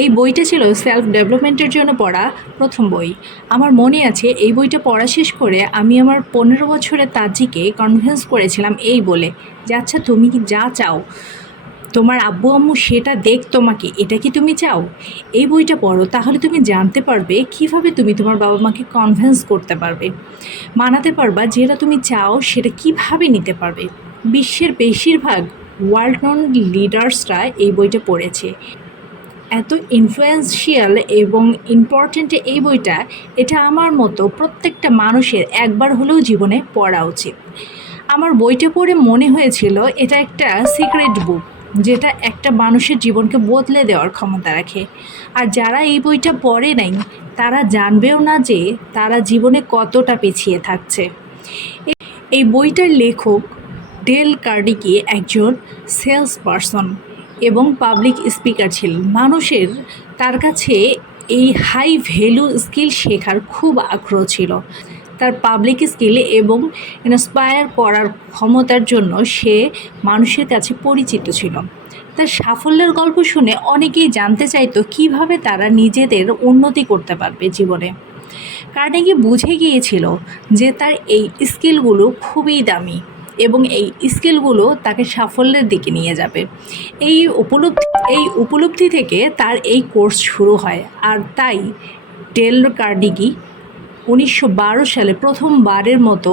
এই বইটা ছিল সেলফ ডেভেলপমেন্টের জন্য পড়া প্রথম বই। আমার মনে আছে এই বইটা পড়া শেষ করে আমি আমার 15 বছরের তাজিকে কনভিন্স করেছিলাম এই বলে যে আচ্ছা তুমি কি যা চাও তোমার আব্বু আম্মু সেটা দেখ তোমাকে, এটা কি তুমি চাও? এই বইটা পড়ো, তাহলে তুমি জানতে পারবে কিভাবে তুমি তোমার বাবা মাকে কনভিন্স করতে পারবে, মানাতে পারবা যেটা তুমি চাও সেটা কিভাবে নিতে পারবে। বিশ্বের বেশিরভাগ ওয়ার্ল্ড নন লিডার্সরা এই বইটা পড়েছে। এত ইনফ্লুয়েন্সিয়াল এবং ইম্পর্ট্যান্ট এই বইটা, এটা আমার মতো প্রত্যেকটা মানুষের একবার হলেও জীবনে পড়া উচিত। আমার বইটা পড়ে মনে হয়েছিল এটা একটা সিক্রেট বুক, যেটা একটা মানুষের জীবনকে বদলে দেওয়ার ক্ষমতা রাখে। আর যারা এই বইটা পড়ে নাই তারা জানবেও না যে তারা জীবনে কতটা পিছিয়ে থাকছে। এই বইটার লেখক ডেল কার্নেগি একজন সেলস পারসন এবং পাবলিক স্পিকার ছিলেন। মানুষের তার কাছে এই হাই ভ্যালু স্কিল শেখার খুব আগ্রহ ছিল। তার পাবলিক স্কিল এবং ইন্সপায়ার করার ক্ষমতার জন্য সে মানুষের কাছে পরিচিত ছিল। তার সাফল্যের গল্প শুনে অনেকেই জানতে চাইতো কিভাবে তারা নিজেদের উন্নতি করতে পারবে জীবনে। কার্নেগি বুঝে গিয়েছিল যে তার এই স্কিলগুলো খুবই দামি এবং এই স্কিলগুলো তাকে সাফল্যের দিকে নিয়ে যাবে। এই উপলব্ধি থেকে তার এই কোর্স শুরু হয়। আর তাই ডেল কার্নেগি 1912 সালে প্রথমবারের মতো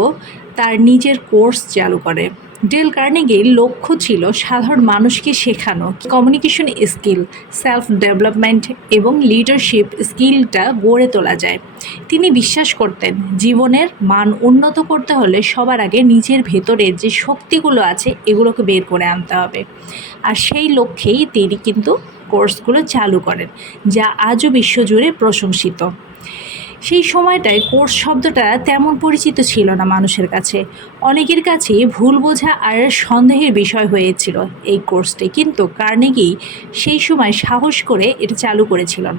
তার নিজের কোর্স চালু করে। ডেল কার্নেগির লক্ষ্য ছিল সাধারণ মানুষকে শেখানো কমিউনিকেশন স্কিল, সেলফ ডেভেলপমেন্ট এবং লিডারশিপ স্কিলটা গড়ে তোলা যায়। তিনি বিশ্বাস করতেন জীবনের মান উন্নত করতে হলে সবার আগে নিজের ভেতরে যে শক্তিগুলো আছে এগুলোকে বের করে আনতে হবে। আর সেই লক্ষ্যেই তিনি কিন্তু কোর্সগুলো চালু করেন, যা আজও বিশ্বজুড়ে প্রশংসিত। সেই সময়টায় কোর্স শব্দটা তেমন পরিচিত ছিল না মানুষের কাছে। অনেকের কাছেই ভুল বোঝা আর সন্দেহের বিষয় হয়েছিল এই কোর্সটি, কিন্তু কার্নেগি সেই সময় সাহস করে এটা চালু করেছিলেন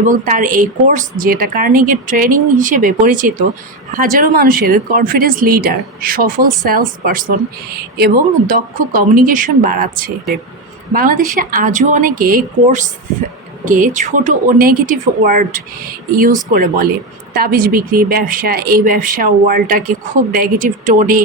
এবং তার এই কোর্স, যেটা কার্নেগির ট্রেনিং হিসেবে পরিচিত, হাজারো মানুষের কনফিডেন্স লিডার, সফল সেলস পারসন এবং দক্ষ কমিউনিকেশন বাড়াচ্ছে। বাংলাদেশে আজও অনেকে কোর্সকে ছোট ও নেগেটিভ ওয়ার্ড ইউজ করে বলে। তাবিজ বিক্রি, ব্যবসা, এই ব্যবসা ওয়ার্ডটাকে খুব নেগেটিভ টোনে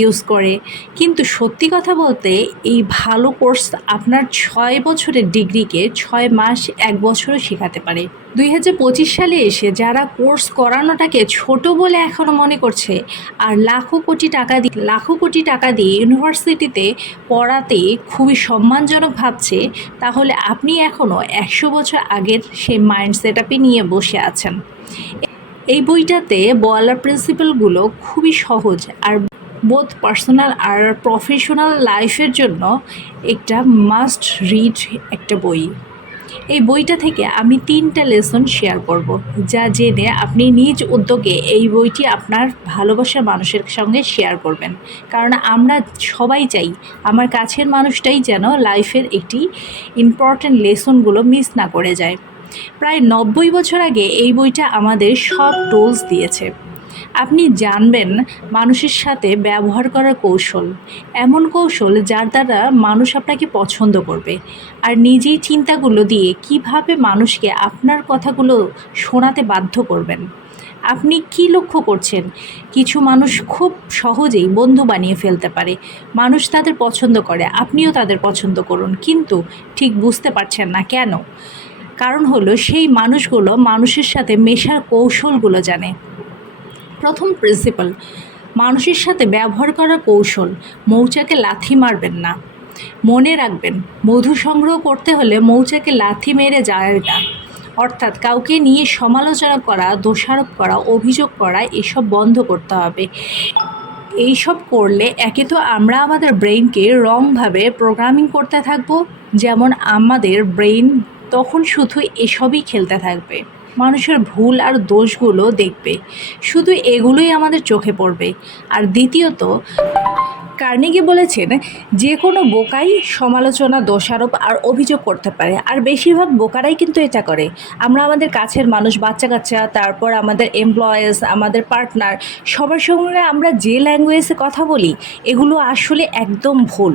ইউজ করে। কিন্তু সত্যি কথা বলতে এই ভালো কোর্স আপনার 6 বছরের ডিগ্রিকে 6 মাস 1 বছরও শেখাতে পারে। 2025 সালে এসে যারা কোর্স করানোটাকে ছোট বলে এখনও মনে করছে আর লাখো কোটি টাকা দিয়ে ইউনিভার্সিটিতে পড়াতে খুবই সম্মানজনক ভাবছে, তাহলে আপনি এখনও 100 বছর আগের সেই মাইন্ড সেট আপে নিয়ে বসে আছেন। এই বইটাতে বলা প্রিন্সিপালগুলো খুবই সহজ আর বোথ পার্সোনাল আর প্রফেশনাল লাইফের জন্য একটা মাস্ট রিড একটা বই। এই বইটা থেকে আমি 3টা লেসন শেয়ার করব, যা জেনে আপনি নিজ উদ্যোগে এই বইটি আপনার ভালোবাসার মানুষের সঙ্গে শেয়ার করবেন। কারণ আমরা সবাই চাই আমার কাছের মানুষটাই যেন লাইফের একটি ইম্পর্ট্যান্ট লেসনগুলো মিস না করে যায়। প্রায় 90 বছর আগে এই বইটা আমাদের সব টুলস দিয়েছে। আপনি জানবেন মানুষের সাথে ব্যবহার করার কৌশল, এমন কৌশল যার দ্বারা মানুষ আপনাকে পছন্দ করবে, আর নিজেই চিন্তাগুলো দিয়ে কিভাবে মানুষকে আপনার কথাগুলো শোনাতে বাধ্য করবেন। আপনি কি লক্ষ্য করছেন? কিছু মানুষ খুব সহজেই বন্ধু বানিয়ে ফেলতে পারে, মানুষ তাদের পছন্দ করে, আপনিও তাদের পছন্দ করুন, কিন্তু ঠিক বুঝতে পারছেন না কেন। কারণ হলো সেই মানুষগুলো মানুষের সাথে মেশার কৌশলগুলো জানে। প্রথম প্রিন্সিপাল, মানুষের সাথে ব্যবহার করার কৌশল। মৌচাকে লাথি মারবেন না। মনে রাখবেন, মধু সংগ্রহ করতে হলে মৌচাকে লাথি মেরে যায় না। অর্থাৎ কাউকে নিয়ে সমালোচনা করা, দোষারোপ করা, অভিযোগ করা এসব বন্ধ করতে হবে। এইসব করলে একে তো আমরা আমাদের ব্রেইনকে রংভাবে প্রোগ্রামিং করতে থাকবো, যেমন আমাদের ব্রেইন তখন শুধু এসবই খেলতে থাকবে, মানুষের ভুল আর দোষগুলো দেখবে, শুধু এগুলোই আমাদের চোখে পড়বে। আর দ্বিতীয়ত, কার্নেগি বলেছেন, যে কোনো বোকাই সমালোচনা, দোষারোপ আর অভিযোগ করতে পারে, আর বেশিরভাগ বোকারাই কিন্তু এটা করে। আমরা আমাদের কাছের মানুষ, বাচ্চা কাচ্চা, তারপর আমাদের এমপ্লয়েজ, আমাদের পার্টনার, সবার সঙ্গে আমরা যে ল্যাঙ্গুয়েজে কথা বলি এগুলো আসলে একদম ভুল।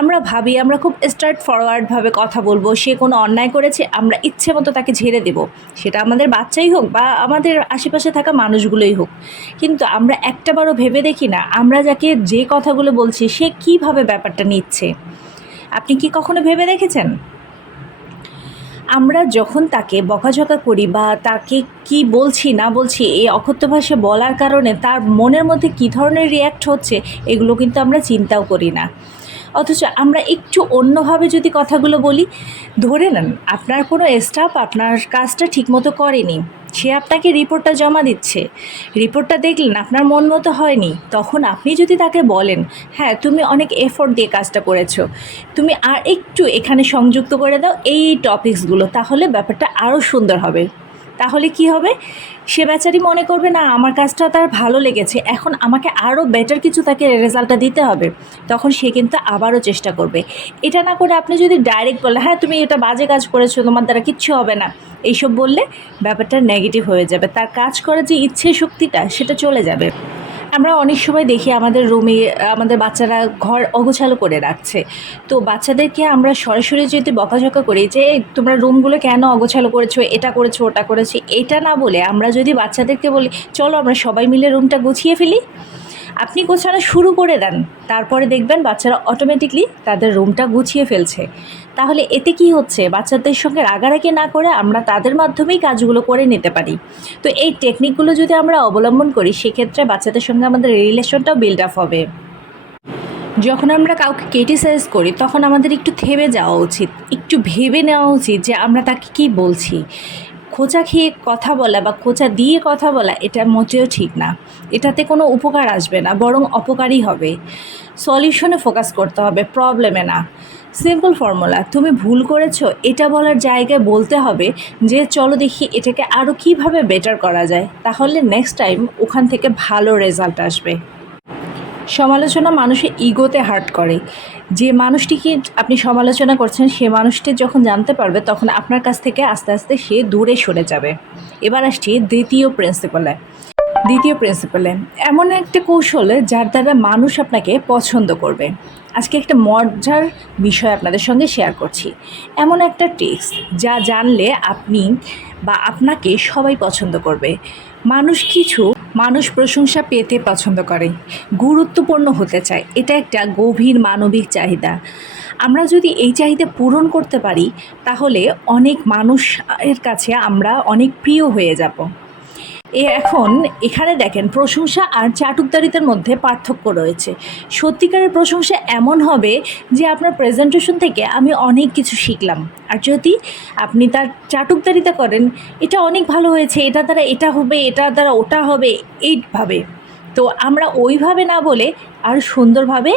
আমরা ভাবি আমরা খুব স্ট্রেট ফরওয়ার্ডভাবে কথা বলবো, সে কোনো অন্যায় করেছে আমরা ইচ্ছে মতো তাকে ঝেড়ে দেব, সেটা আমাদের বাচ্চাই হোক বা আমাদের আশেপাশে থাকা মানুষগুলোই হোক। কিন্তু আমরা একটাবারও ভেবে দেখি না আমরা যাকে যে কথাগুলো বলছি সে কীভাবে ব্যাপারটা নিচ্ছে। আপনি কি কখনো ভেবে দেখেছেন? আমরা যখন তাকে বকাঝকা করি বা তাকে কি বলছি না বলছি এই অকথ্য ভাষায় বলার কারণে তার মনের মধ্যে কী ধরনের রিয়্যাক্ট হচ্ছে এগুলো কিন্তু আমরা চিন্তাও করি না। অথচ আমরা একটু অন্যভাবে যদি কথাগুলো বলি, ধরে নেন আপনার কোনো স্টাফ আপনার কাজটা ঠিকমতো করেনি, সে আপনাকে রিপোর্টটা জমা দিচ্ছে, রিপোর্টটা দেখলেন আপনার মন মতো হয়নি, তখন আপনি যদি তাকে বলেন, হ্যাঁ তুমি অনেক এফোর্ট দিয়ে কাজটা করেছো, তুমি আর একটু এখানে সংযুক্ত করে দাও এই টপিকসগুলো, তাহলে ব্যাপারটা আরও সুন্দর হবে। তাহলে কি হবে? সে বেচারি মনে করবে না আমার কাজটা তার ভালো লেগেছে, এখন আমাকে আরও বেটার কিছু তাকে রেজাল্টটা দিতে হবে, তখন সে কিন্তু আবারও চেষ্টা করবে। এটা না করে আপনি যদি ডাইরেক্ট বলে, হ্যাঁ তুমি এটা বাজে কাজ করেছো, তোমার দ্বারা কিচ্ছু হবে না, এইসব বললে ব্যাপারটা নেগেটিভ হয়ে যাবে, তার কাজ করার যে ইচ্ছে শক্তিটা সেটা চলে যাবে। আমরা অনেক সময় দেখি আমাদের রুমে আমাদের বাচ্চারা ঘর অগোছালো করে রাখছে, তো বাচ্চাদেরকে আমরা সরাসরি যদি বকাঝকা করি যে তোমরা রুমগুলো কেন অগোছালো করেছো, এটা করেছো ওটা করেছি, এটা না বলে আমরা যদি বাচ্চাদেরকে বলি চলো আমরা সবাই মিলে রুমটা গুছিয়ে ফেলি, আপনি গোছানো শুরু করে দেন, তারপরে দেখবেন বাচ্চারা অটোমেটিকলি তাদের রুমটা গুছিয়ে ফেলছে। তাহলে এতে কি হচ্ছে, বাচ্চাদের সঙ্গে রাগারাগি না করে আমরা তাদের মাধ্যমেই কাজগুলো করে নিতে পারি। তো এই টেকনিকগুলো যদি আমরা অবলম্বন করি সেক্ষেত্রে বাচ্চাদের সঙ্গে আমাদের রিলেশনটাও বিল্ড আপ হবে। যখন আমরা কাউকে ক্রিটিসাইজ করি তখন আমাদের একটু থেমে যাওয়া উচিত, একটু ভেবে নেওয়া উচিত যে আমরা তাকে কী বলছি। খোঁচা খেয়ে কথা বলা বা খোঁচা দিয়ে কথা বলা এটা মোটেও ঠিক না, এটাতে কোনো উপকার আসবে না, বরং অপকারই হবে। সলিউশনে ফোকাস করতে হবে, প্রবলেমে না। সিম্পল ফর্মুলা, তুমি ভুল করেছো এটা বলার জায়গায় বলতে হবে যে চলো দেখি এটাকে আরও কীভাবে বেটার করা যায়, তাহলে নেক্সট টাইম ওখান থেকে ভালো রেজাল্ট আসবে। সমালোচনা মানুষের ইগোতে হার্ট করে। যে মানুষটিকে আপনি সমালোচনা করছেন সে মানুষটি যখন জানতে পারবে তখন আপনার কাছ থেকে আস্তে আস্তে সে দূরে সরে যাবে। এবার আসছি দ্বিতীয় প্রিন্সিপালে, এমন একটা কৌশল যার দ্বারা মানুষ আপনাকে পছন্দ করবে। আজকে একটা মজার বিষয় আপনাদের সঙ্গে শেয়ার করছি, এমন একটা ট্রিক্স যা জানলে আপনি বা আপনাকে সবাই পছন্দ করবে। মানুষ প্রশংসা পেতে পছন্দ করে, গুরুত্বপূর্ণ হতে চায়, এটা একটা গভীর মানবিক চাহিদা। আমরা যদি এই চাহিদা পূরণ করতে পারি তাহলে অনেক মানুষের কাছে আমরা অনেক প্রিয় হয়ে যাব। এখন এখানে দেখেন প্রশংসা আর চাটুকদারিতার মধ্যে পার্থক্য রয়েছে। সত্যিকারের প্রশংসা এমন হবে যে আপনার প্রেজেন্টেশন থেকে আমি অনেক কিছু শিখলাম, আর যদি আপনি তার চাটুকদারিতা করেন এটা অনেক ভালো হয়েছে, এটা দ্বারা এটা হবে, এটা দ্বারা ওটা হবে, এইভাবে। তো আমরা ওইভাবে না বলে আর সুন্দরভাবে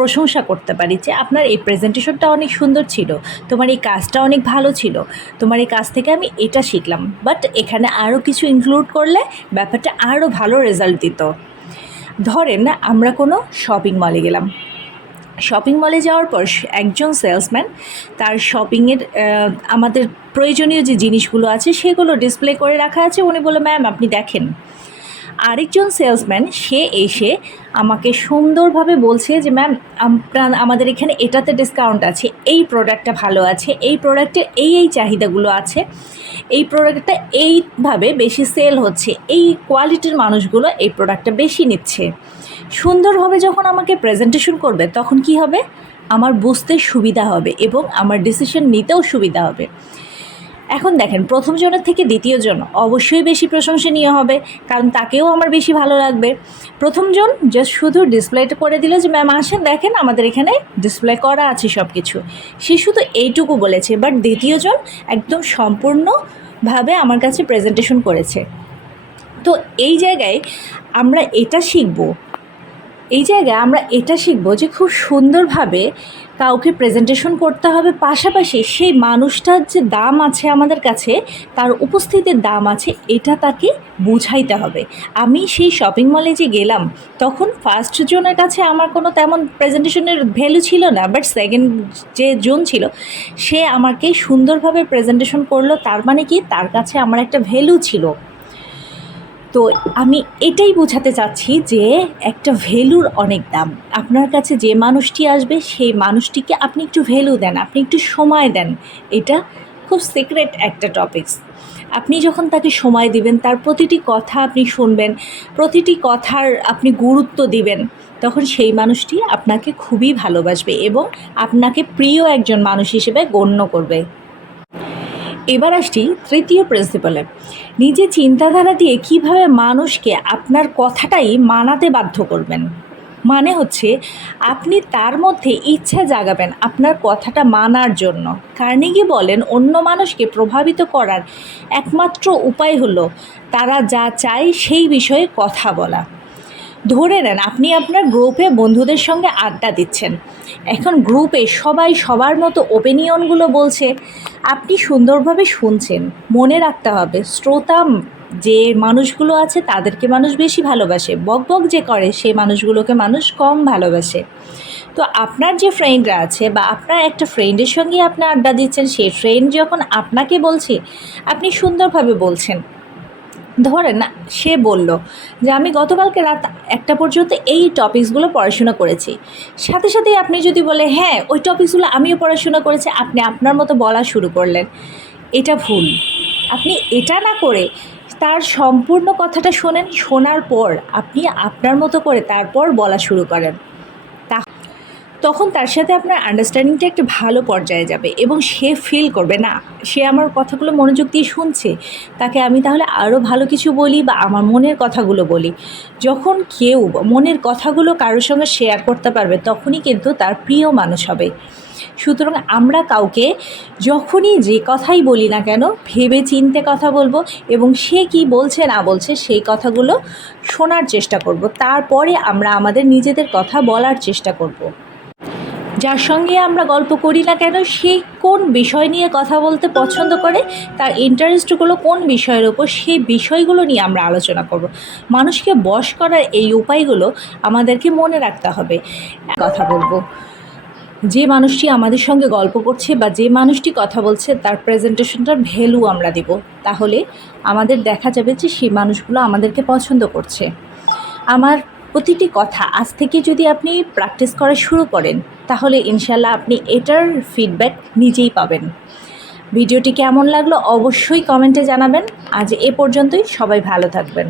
প্রশংসা করতে পারি যে আপনার এই প্রেজেন্টেশনটা অনেক সুন্দর ছিল, তোমার এই কাজটা অনেক ভালো ছিল, তোমার এই কাজ থেকে আমি এটা শিখলাম, বাট এখানে আরও কিছু ইনক্লুড করলে ব্যাপারটা আরও ভালো রেজাল্ট দিত। ধরেন আমরা কোনো শপিং মলে গেলাম, শপিং মলে যাওয়ার পর একজন সেলসম্যান তার শপিংয়ের আমাদের প্রয়োজনীয় যে জিনিসগুলো আছে সেগুলো ডিসপ্লে করে রাখা আছে, উনি বলল ম্যাম আপনি দেখেন। আরেকজন সেলসম্যান সে এসে আমাকে সুন্দরভাবে বলছে যে ম্যাম আমাদের এখানে এটাতে ডিসকাউন্ট আছে, এই প্রোডাক্টটা ভালো আছে, এই প্রোডাক্টের এই চাহিদাগুলো আছে, এই প্রোডাক্টটা এইভাবে বেশি সেল হচ্ছে, এই কোয়ালিটির মানুষগুলো এই প্রোডাক্টটা বেশি নিচ্ছে। সুন্দরভাবে যখন আমাকে প্রেজেন্টেশন করবে তখন কি হবে, আমার বুঝতে সুবিধা হবে এবং আমার ডিসিশন নিতেও সুবিধা হবে। এখন দেখেন প্রথম জনের থেকে দ্বিতীয় জন অবশ্যই বেশি প্রশংসনীয় হবে, কারণ তাকেও আমার বেশি ভালো লাগবে। প্রথম জন জাস্ট শুধু ডিসপ্লেটা করে দিল যে ম্যাম আসেন দেখেন আমাদের এখানে ডিসপ্লে করা আছে সব কিছু, সে শুধু এইটুকু বলেছে, বাট দ্বিতীয় জন একদম সম্পূর্ণভাবে আমার কাছে প্রেজেন্টেশন করেছে। তো এই জায়গায় আমরা এটা শিখব, এই জায়গায় আমরা এটা শিখবো যে খুব সুন্দরভাবে কাউকে প্রেজেন্টেশন করতে হবে, পাশাপাশি সেই মানুষটার যে দাম আছে আমাদের কাছে, তার উপস্থিতির দাম আছে, এটা তাকে বুঝাইতে হবে। আমি সেই শপিং মলে যে গেলাম, তখন ফার্স্ট জনের কাছে আমার কোনো তেমন প্রেজেন্টেশনের ভ্যালু ছিল না, বাট সেকেন্ড যে জন ছিল সে আমাকে সুন্দরভাবে প্রেজেন্টেশন করলো, তার মানে কি তার কাছে আমার একটা ভ্যালু ছিল। তো আমি এটাই বোঝাতে চাচ্ছি যে একটা ভ্যালুর অনেক দাম। আপনার কাছে যে মানুষটি আসবে সেই মানুষটিকে আপনি একটু ভ্যালু দেন, আপনি একটু সময় দেন। এটা খুব সিক্রেট একটা টপিকস। আপনি যখন তাকে সময় দিবেন, তার প্রতিটি কথা আপনি শুনবেন, প্রতিটি কথার আপনি গুরুত্ব দিবেন, তখন সেই মানুষটি আপনাকে খুবই ভালোবাসবে এবং আপনাকে প্রিয় একজন মানুষ হিসেবে গণ্য করবে। এবার আসছি তৃতীয় প্রিন্সিপালে, নিজে চিন্তাধারা দিয়ে কিভাবে মানুষকে আপনার কথাটাই মানাতে বাধ্য করবেন। মানে হচ্ছে আপনি তার মধ্যে ইচ্ছা জাগাবেন আপনার কথাটা মানার জন্য। কার্নেগি বলেন, অন্য মানুষকে প্রভাবিত করার একমাত্র উপায় হলো তারা যা চায় সেই বিষয়ে কথা বলা। ধরে নেন আপনি আপনার গ্রুপে বন্ধুদের সঙ্গে আড্ডা দিচ্ছেন, এখন গ্রুপে সবাই সবার মতো ওপিনিয়নগুলো বলছে, আপনি সুন্দরভাবে শুনছেন। মনে রাখতে হবে, শ্রোতা যে মানুষগুলো আছে তাদেরকে মানুষ বেশি ভালোবাসে, বকবক যে করে সেই মানুষগুলোকে মানুষ কম ভালোবাসে। তো আপনার যে ফ্রেন্ডরা আছে বা আপনার একটা ফ্রেন্ডের সঙ্গে আপনি আড্ডা দিচ্ছেন, সেই ফ্রেন্ড যখন আপনাকে বলছে, আপনি সুন্দরভাবে বলছেন। ধরেন না, সে বলল যে আমি গতকালকে রাত 1টা পর্যন্ত এই টপিকসগুলো পড়াশোনা করেছি, সাথে সাথেই আপনি যদি বলে হ্যাঁ ওই টপিকসগুলো আমিও পড়াশোনা করেছি, আপনি আপনার মতো বলা শুরু করলেন, এটা ভুল। আপনি এটা না করে তার সম্পূর্ণ কথাটা শোনেন, শোনার পর আপনি আপনার মতো করে তারপর বলা শুরু করেন। তখন তার সাথে আপনার আন্ডারস্ট্যান্ডিংটা একটা ভালো পর্যায়ে যাবে এবং সে ফিল করবে না সে আমার কথাগুলো মনোযোগ দিয়ে শুনছে, তাকে আমি তাহলে আরও ভালো কিছু বলি বা আমার মনের কথাগুলো বলি। যখন কেউ মনের কথাগুলো কারোর সঙ্গে শেয়ার করতে পারবে, তখনই কিন্তু তার প্রিয় মানুষ হবে। সুতরাং আমরা কাউকে যখনই যে কথাই বলি না কেন, ভেবে চিন্তে কথা বলবো এবং সে কি বলছে না বলছে সেই কথাগুলো শোনার চেষ্টা করব, তারপরে আমরা আমাদের নিজেদের কথা বলার চেষ্টা করব। যার সঙ্গে আমরা গল্প করি না কেন, সে কোন বিষয় নিয়ে কথা বলতে পছন্দ করে, তার ইন্টারেস্টগুলো কোন বিষয়ের ওপর, সেই বিষয়গুলো নিয়ে আমরা আলোচনা করব। মানুষকে বশ করার এই উপায়গুলো আমাদেরকে মনে রাখতে হবে। কথা বলবো, যে মানুষটি আমাদের সঙ্গে গল্প করছে বা যে মানুষটি কথা বলছে তার প্রেজেন্টেশনটার ভ্যালু আমরা দেব, তাহলে আমাদের দেখা যাবে যে সেই মানুষগুলো আমাদেরকে পছন্দ করছে। আমার প্রতিটি কথা আজ থেকে যদি আপনি প্র্যাকটিস করা শুরু করেন, তাহলে ইনশাল্লাহ আপনি এটার ফিডব্যাক নিজেই পাবেন। ভিডিওটি কেমন লাগলো অবশ্যই কমেন্টে জানাবেন। আজ এ পর্যন্তই, সবাই ভালো থাকবেন।